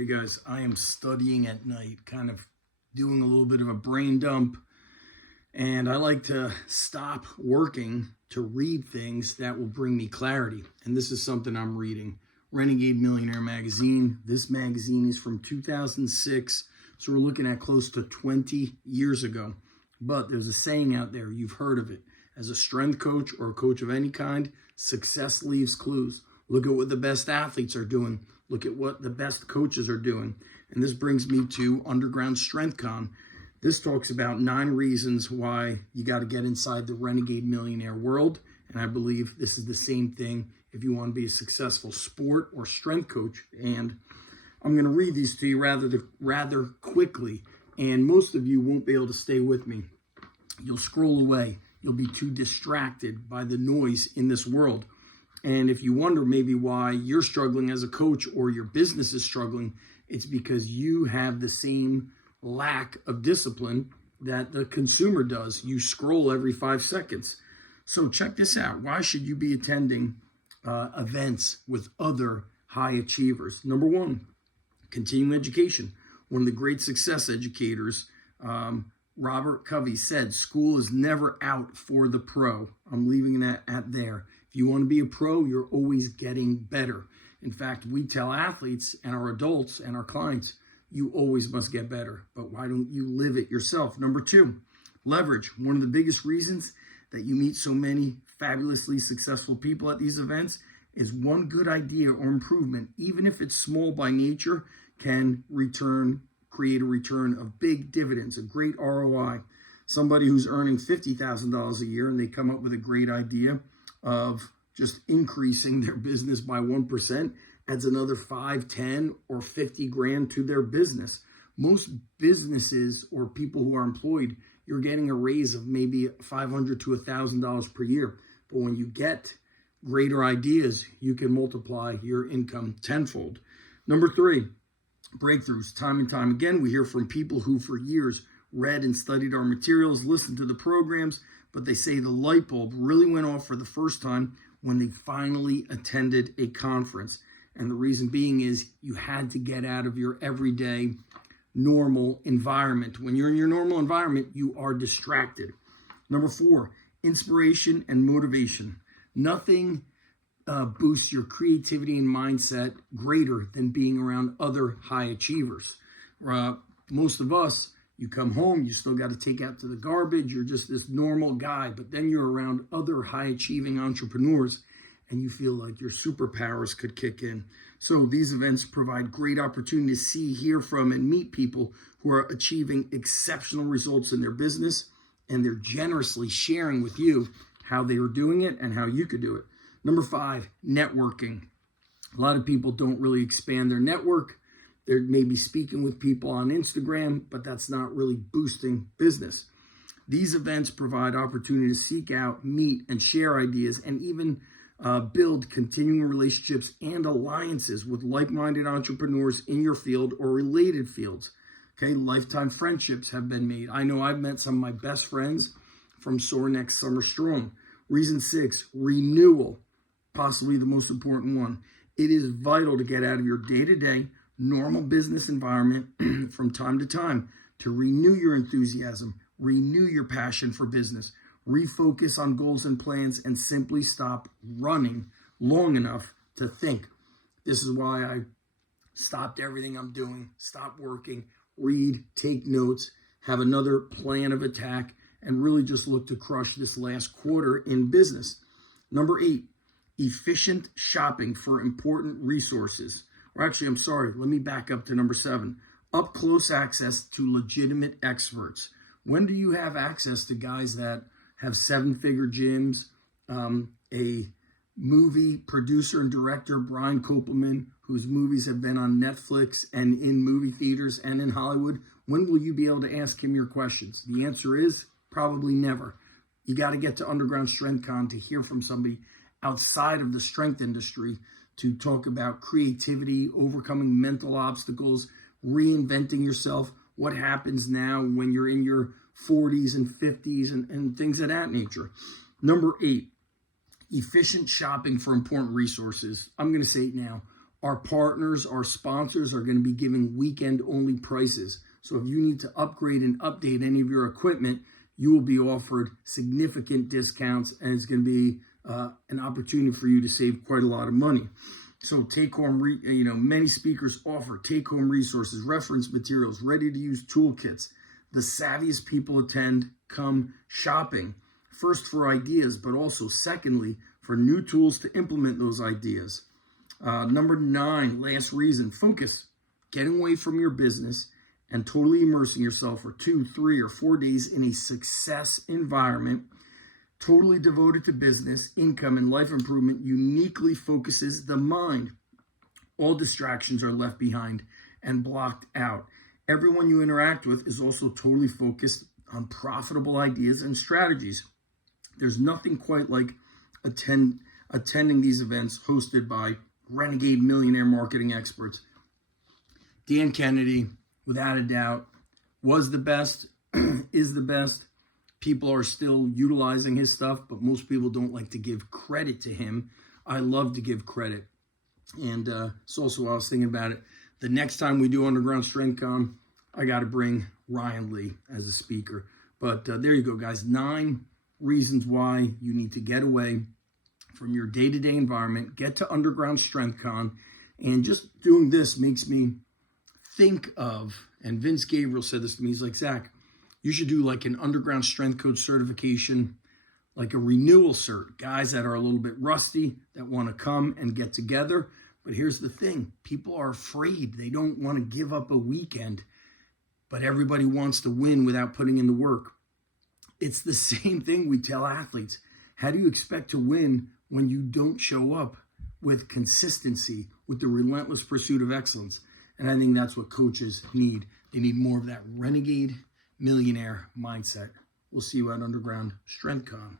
Hey guys, I am studying at night, kind of doing a little bit of a brain dump, and I like to stop working to read things that will bring me clarity. And this is something I'm reading. Renegade Millionaire magazine. This magazine is from 2006, so we're looking at close to 20 years ago. But there's a saying out there, you've heard of it. As a strength coach or a coach of any kind, success leaves clues. Look at what the best athletes are doing. Look at what the best coaches are doing. And this brings me to Underground Strength Con. This talks about 9 reasons why you got to get inside the Renegade Millionaire world. And I believe this is the same thing if you want to be a successful sport or strength coach. And I'm going to read these to you rather quickly. And most of you won't be able to stay with me. You'll scroll away. You'll be too distracted by the noise in this world. And if you wonder maybe why you're struggling as a coach or your business is struggling, it's because you have the same lack of discipline that the consumer does. You scroll every 5 seconds. So check this out. Why should you be attending events with other high achievers? Number 1, continuing education. One of the great success educators, Robert Covey, said, school is never out for the pro. I'm leaving that at there. If you want to be a pro, you're always getting better. In fact, we tell athletes and our adults and our clients, you always must get better. But why don't you live it yourself? Number 2, leverage. One of the biggest reasons that you meet so many fabulously successful people at these events is one good idea or improvement, even if it's small by nature, can create a return of big dividends, a great ROI. Somebody who's earning $50,000 a year and they come up with a great idea of just increasing their business by 1% adds another 5, 10, or 50 grand to their business. Most businesses or people who are employed, you're getting a raise of maybe $500 to $1,000 per year. But when you get greater ideas, you can multiply your income tenfold. Number 3, breakthroughs. Time and time again, we hear from people who for years read and studied our materials, listened to the programs, but they say the light bulb really went off for the first time when they finally attended a conference. And the reason being is you had to get out of your everyday normal environment. When you're in your normal environment, you are distracted. Number 4, inspiration and motivation. Nothing boosts your creativity and mindset greater than being around other high achievers. Most of us, you come home, you still got to take out to the garbage. You're just this normal guy, but then you're around other high-achieving entrepreneurs and you feel like your superpowers could kick in. So these events provide great opportunity to see, hear from, and meet people who are achieving exceptional results in their business, and they're generously sharing with you how they are doing it and how you could do it. Number 5, networking. A lot of people don't really expand their network. They're maybe speaking with people on Instagram, but that's not really boosting business. These events provide opportunity to seek out, meet, and share ideas, and even build continuing relationships and alliances with like-minded entrepreneurs in your field or related fields. Okay, lifetime friendships have been made. I know I've met some of my best friends from Soar Next Summer Strong. Reason 6, renewal, possibly the most important one. It is vital to get out of your day-to-day normal business environment from time to time to renew your enthusiasm, renew your passion for business, refocus on goals and plans, and simply stop running long enough to think. This is why I stopped everything I'm doing, stopped working, read, take notes, have another plan of attack, and really just look to crush this last quarter in business. Number 8, efficient shopping for important resources. Or actually, I'm sorry, let me back up to number 7. Up close access to legitimate experts. When do you have access to guys that have 7-figure gyms? A movie producer and director, Brian Kopelman, whose movies have been on Netflix and in movie theaters and in Hollywood. When will you be able to ask him your questions? The answer is probably never. You got to get to Underground Strength Con to hear from somebody outside of the strength industry to talk about creativity, overcoming mental obstacles, reinventing yourself, what happens now when you're in your 40s and 50s and things of that nature. Number 8, efficient shopping for important resources. I'm going to say it now. Our partners, our sponsors are going to be giving weekend-only prices. So if you need to upgrade and update any of your equipment, you will be offered significant discounts, and it's going to be an opportunity for you to save quite a lot of money. So take-home, many speakers offer take-home resources, reference materials, ready-to-use toolkits. The savviest people attend come shopping, first for ideas, but also secondly, for new tools to implement those ideas. Number 9, last reason, focus. Getting away from your business and totally immersing yourself for 2, 3, or 4 days in a success environment, totally devoted to business, income, and life improvement, uniquely focuses the mind. All distractions are left behind and blocked out. Everyone you interact with is also totally focused on profitable ideas and strategies. There's nothing quite like attending these events hosted by Renegade Millionaire marketing experts. Dan Kennedy, without a doubt, was the best, is the best. People are still utilizing his stuff, but most people don't like to give credit to him. I love to give credit. And it's also, I was thinking about it, the next time we do Underground Strength Con, I got to bring Ryan Lee as a speaker. But there you go, guys. 9 reasons why you need to get away from your day-to-day environment, get to Underground Strength Con, and just doing this makes me think of, and Vince Gabriel said this to me, he's like, Zach, you should do like an Underground Strength Coach certification, like a renewal cert, guys that are a little bit rusty, that want to come and get together. But here's the thing, people are afraid. They don't want to give up a weekend, but everybody wants to win without putting in the work. It's the same thing we tell athletes. How do you expect to win when you don't show up with consistency, with the relentless pursuit of excellence? And I think that's what coaches need. They need more of that renegade millionaire mindset. We'll see you at Underground Strength Con.